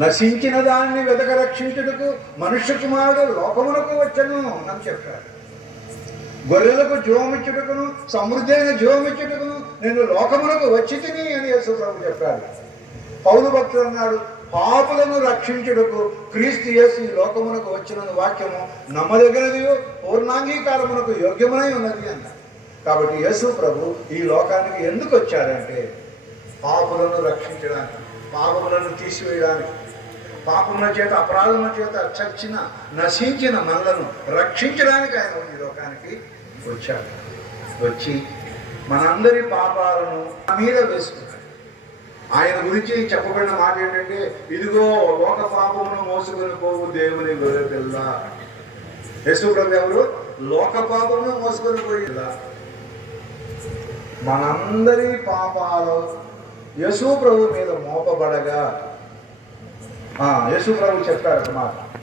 నశించిన దాన్ని వెతక రక్షించుటకు మనుష్య కుమారుడు లోకమునకు వచ్చను అని చెప్పాడు. గొర్రెలకు జీవమిచ్చుటకును సమృద్ధి అయిన జీవమిచ్చుటకును నేను లోకమునకు వచ్చి తిని అని యేసు ప్రభు చెప్పాడు. పౌలు భక్తుడు అన్నాడు, పాపులను రక్షించుటకు క్రీస్తు యేసు ఈ లోకమునకు వచ్చిన వాక్యము నమ్మదగినది, పూర్ణాంగీకారమునకు యోగ్యమై ఉన్నది అన్నాడు. కాబట్టి యేసు ప్రభు ఈ లోకానికి ఎందుకు వచ్చాడంటే పాపులను రక్షించడానికి, పాపములను తీసివేయడానికి, పాపముల చేత అపరాధముల చేత చచ్చిన నశించిన మనలను రక్షించడానికి ఆయన ఈ లోకానికి వచ్చాడు. వచ్చి మనందరి పాపాలను మీద వేసుకున్నాడు. ఆయన గురించి చెప్పబడిన మాట ఏంటంటే, ఇదిగో లోక పాపమును మోసుకొని పోవు దేవుని గొర్రె పిల్ల. యేసు ప్రభు ఎవరు? లోక పాపమును మోసుకొని పోయిలా. మనందరి పాపాలు యేసు ప్రభు మీద మోపబడగా యేసు ప్రభు చెప్పాడు అన్నమాట.